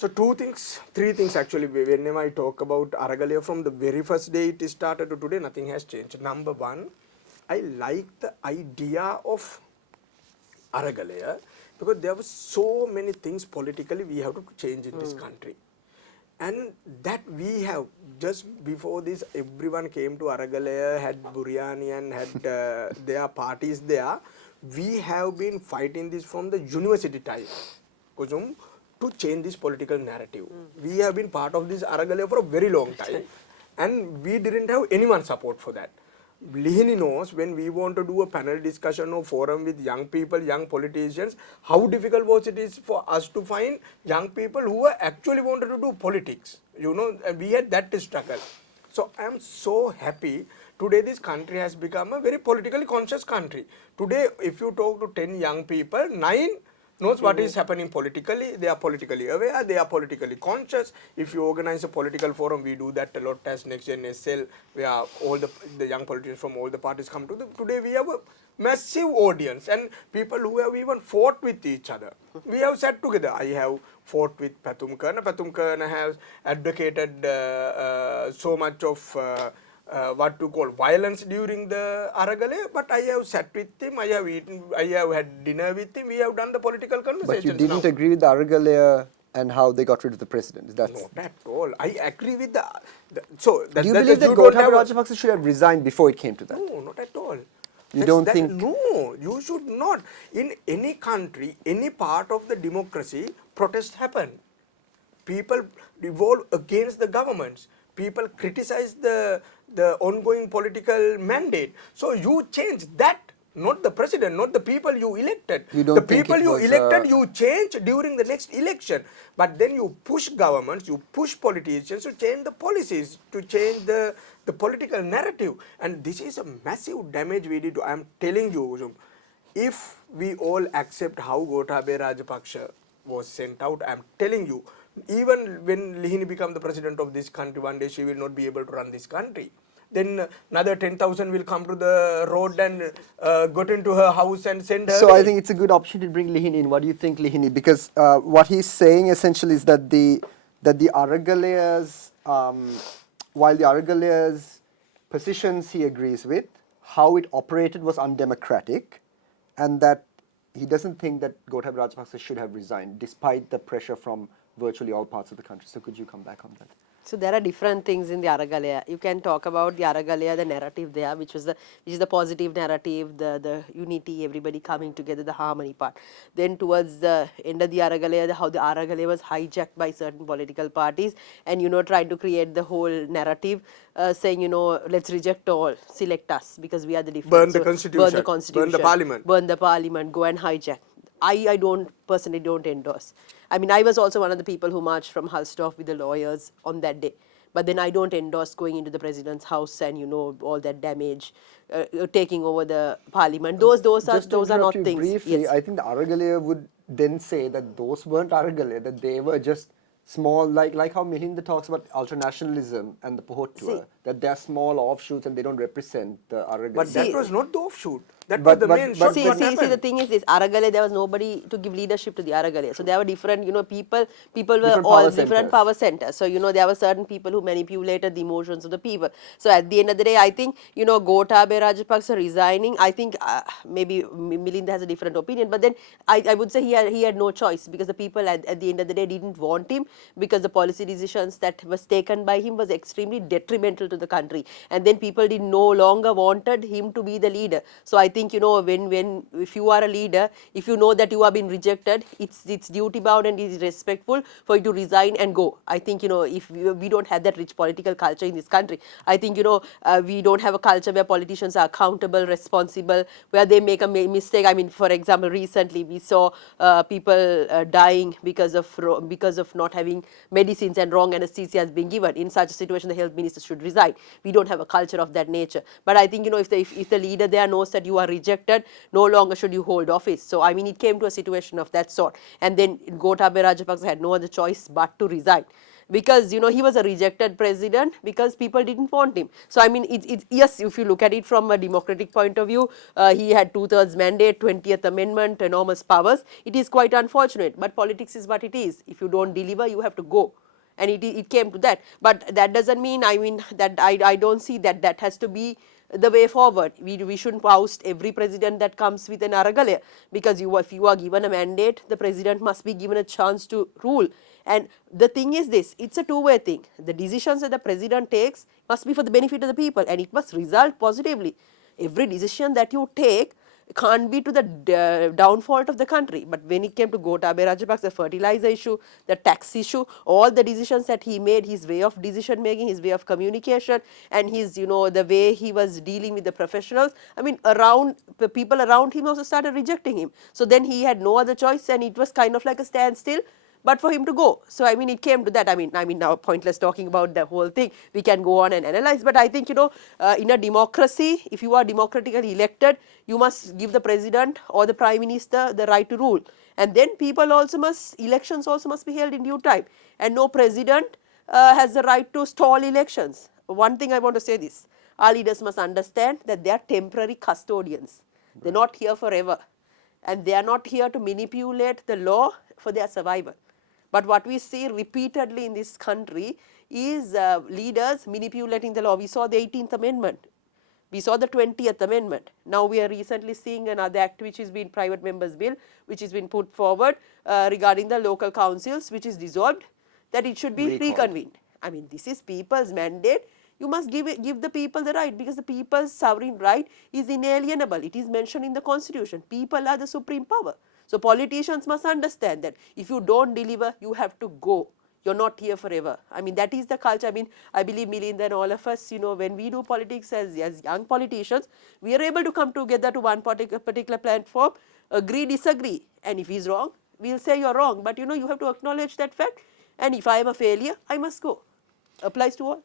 So three things actually. Whenever I talk about Aragalaya, from the very first day it started to today, nothing has changed. Number one, I like the idea of Aragalaya because there were so many things politically we have to change in this country. And that we have, just before this, everyone came to Aragalaya, had biryani and had their parties there. We have been fighting this from the university time, Kusum, to change this political narrative. We have been part of this Aragalaya for a very long time, and we didn't have anyone's support for that. Lihini knows when we want to do a panel discussion or forum with young people, young politicians, how difficult was it is for us to find young people who actually wanted to do politics. You know, and we had that struggle. So I am so happy today this country has become a very politically conscious country. Today, if you talk to 10 young people, 9 knows what is happening politically. They are politically aware, they are politically conscious. If you organize a political forum, we do that a lot as Next Gen SL, where all the young politicians from all the parties come to today we have a massive audience and people who have even fought with each other. We have sat together. I have fought with Pathum Karna. Pathum Karna has advocated so much of what to call violence during the Aragalaya, but I have sat with him, I have had dinner with him, we have done the political conversations. But you didn't agree with the Aragalaya and how they got rid of the president? Not at all. I agree with the so that, do you believe that Gotabaya Rajapaksa should have resigned before it came to that? No, not at all. You don't think? No, you should not. In any country, any part of the democracy, protests happen. People revolt against the governments. People criticize the ongoing political mandate. So you change that, not the president, not the people you elected. You don't the think people it you was, elected, you change during the next election. But then you push governments, you push politicians to change the policies, to change the political narrative. And this is a massive damage we did. I am telling you, if we all accept how Gotabaya Rajapaksa was sent out, I am telling you, even when Lihini becomes the president of this country, one day she will not be able to run this country. Then another 10,000 will come to the road and got into her house and send her. So I think it's a good option to bring Lihini in. What do you think, Lihini? Because what he's saying essentially is that the Aragalayas, while the Aragalayas' positions he agrees with, how it operated was undemocratic, and that he doesn't think that Gotabaya Rajapaksa should have resigned, despite the pressure from virtually all parts of the country. So could you come back on that? So there are different things in the Aragalaya. You can talk about the Aragalaya, the narrative there, which is the positive narrative, the unity, everybody coming together, the harmony part. Then towards the end of the Aragalaya, how the Aragalaya was hijacked by certain political parties, and trying to create the whole narrative, saying let's reject all, select us because we are the different. Burn the constitution. Burn the constitution. Burn the parliament. Burn the parliament. Go and hijack. I personally don't endorse. I mean, I was also one of the people who marched from Hulstorf with the lawyers on that day. But then I don't endorse going into the president's house and, all that damage, taking over the parliament. Those are not things. Briefly, Yes. I think the Aragalaya would then say that those weren't Aragalaya, that they were just small, like how Milinda talks about ultranationalism and the Pohotua, that they are small offshoots and they don't represent the Aragalaya. But that was not the offshoot. That was the main shot. See, the thing is this, Aragalaya, there was nobody to give leadership to the Aragalaya. So there were different, people were Different all power different centers. power centers. So, there were certain people who manipulated the emotions of the people. So at the end of the day, I think, Gotabaya Rajapaksa resigning, I think maybe Milinda has a different opinion, but then I would say he had no choice because the people at the end of the day didn't want him because the policy decisions that was taken by him was extremely detrimental to the country. And then people did no longer wanted him to be the leader. So I think, if you are a leader, if you know that you have been rejected, it's duty bound and it's respectful for you to resign and go. I think, if we don't have that rich political culture in this country, I think, we don't have a culture where politicians are accountable, responsible, where they make a mistake. I mean, for example, recently we saw people dying because of not having medicines and wrong anesthesia has been given. In such a situation, the health minister should resign. We don't have a culture of that nature. But I think, if the leader there knows that you are rejected, no longer should you hold office. So, I mean, it came to a situation of that sort. And then Gotabaya Rajapaksa had no other choice but to resign. because he was a rejected president because people didn't want him. So I mean, yes, if you look at it from a democratic point of view, he had 2/3 mandate, 20th Amendment, enormous powers. It is quite unfortunate, but politics is what it is. If you don't deliver, you have to go. And it came to that. But that doesn't mean, that I don't see that has to be the way forward. We shouldn't oust every president that comes with an Aragalaya, because if you are given a mandate, the president must be given a chance to rule. And the thing is this, it's a two-way thing. The decisions that the president takes must be for the benefit of the people, and it must result positively. Every decision that you take can't be to the downfall of the country. But when it came to Gotabaya Rajapaksa, the fertilizer issue, the tax issue, all the decisions that he made, his way of decision making, his way of communication, and his, the way he was dealing with the professionals, I mean, the people around him also started rejecting him. So then he had no other choice, and it was kind of like a standstill, but for him to go. So I mean, it came to that. I mean now pointless talking about the whole thing. We can go on and analyze, but I think, in a democracy, if you are democratically elected, you must give the president or the prime minister the right to rule. And then elections also must be held in due time. And no president has the right to stall elections. One thing I want to say this, our leaders must understand that they are temporary custodians. They're not here forever. And they are not here to manipulate the law for their survival. But what we see repeatedly in this country is leaders manipulating the law. We saw the 18th Amendment. We saw the 20th Amendment. Now we are recently seeing another act which has been Private Members Bill, which has been put forward regarding the local councils, which is dissolved, that it should be reconvened. I mean, this is people's mandate. You must give the people the right, because the people's sovereign right is inalienable. It is mentioned in the Constitution. People are the supreme power. So politicians must understand that if you don't deliver, you have to go. You're not here forever. I mean, that is the culture. I mean, I believe Milinda and all of us, when we do politics as young politicians, we are able to come together to one particular platform, agree, disagree. And if he's wrong, we'll say you're wrong. But you have to acknowledge that fact. And if I am a failure, I must go. Applies to all.